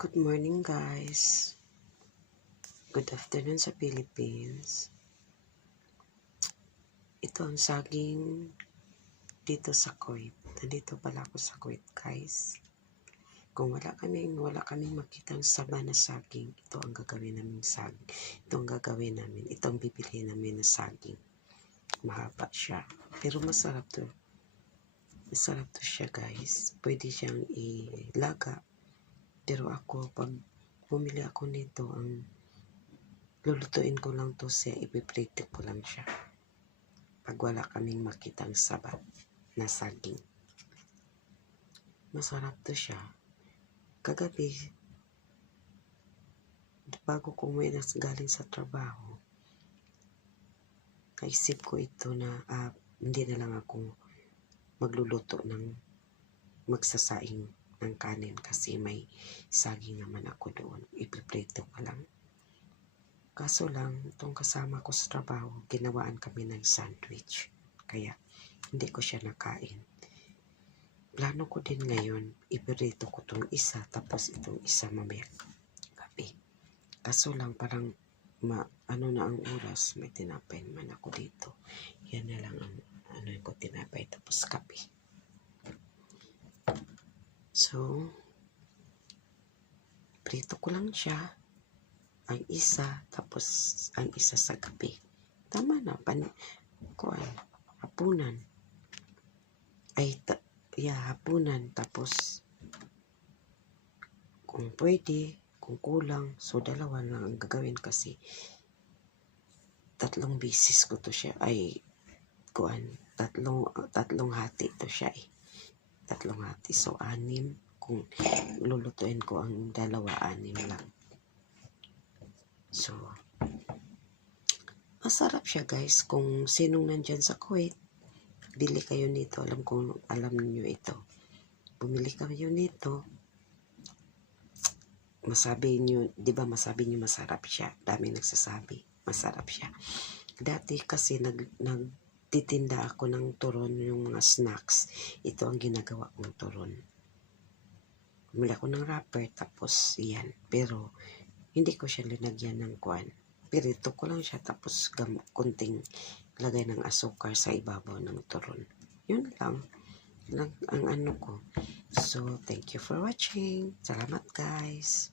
Good morning guys. Good afternoon sa Philippines. Ito ang saging dito sa Kuwait. Nandito pala ako sa Kuwait guys. Kung wala kaming makitang saba na saging, ito ang gagawin namin saging. Ito ang gagawin namin. Ito ang bibili namin na saging. Mahaba siya. Pero masarap to. Masarap to siya guys. Pwede siyang ilaga. Pero ako, pag bumili ako nito, ang lulutuin ko lang to siya, ipiprito ko lang siya. Pag wala kaming makitang saba na saging. Masarap to siya. Kagabi, bago ko umuwi na galing sa trabaho, naisip ko ito na hindi na lang ako magluluto ng magsasaing ng kanin kasi may saging naman ako doon. Ipiprito ko lang. Kaso lang, itong kasama ko sa trabaho, ginawaan kami ng sandwich. Kaya, hindi ko siya nakain. Plano ko din ngayon, ipiprito ko itong isa, tapos itong isa mamaya gabi. Kaso lang, parang, ano na ang oras, may tinapay naman ako dito. Yan na lang ang, ko tinapay, tapos kape. So, prito ko lang siya. Ang isa, tapos ang isa sa gabi. Tama na, hapunan. Hapunan, tapos kung pwede, kung kulang, so dalawa lang ang gagawin kasi 3 bisis ko to siya, tatlong hati to siya 3 hati, so 6, kung lulutuin ko ang dalawa, 6 lang. So, masarap siya guys. Kung sinong nandyan sa Kuwait, bili kayo nito. Alam niyo ito. Bumili kayo nito. Masabi niyo, di ba masabi niyo masarap siya? Dami nagsasabi, masarap siya. Dati kasi nagtitinda ako ng turon, yung mga snacks. Ito ang ginagawa kong turon. Bumili ako ng wrapper, tapos yan. Pero, hindi ko siya linagyan ng kuwan. Pirito ko lang siya, tapos kunting lagay ng asukar sa ibabaw ng turon. Yun lang ang ano ko. So, thank you for watching. Salamat guys.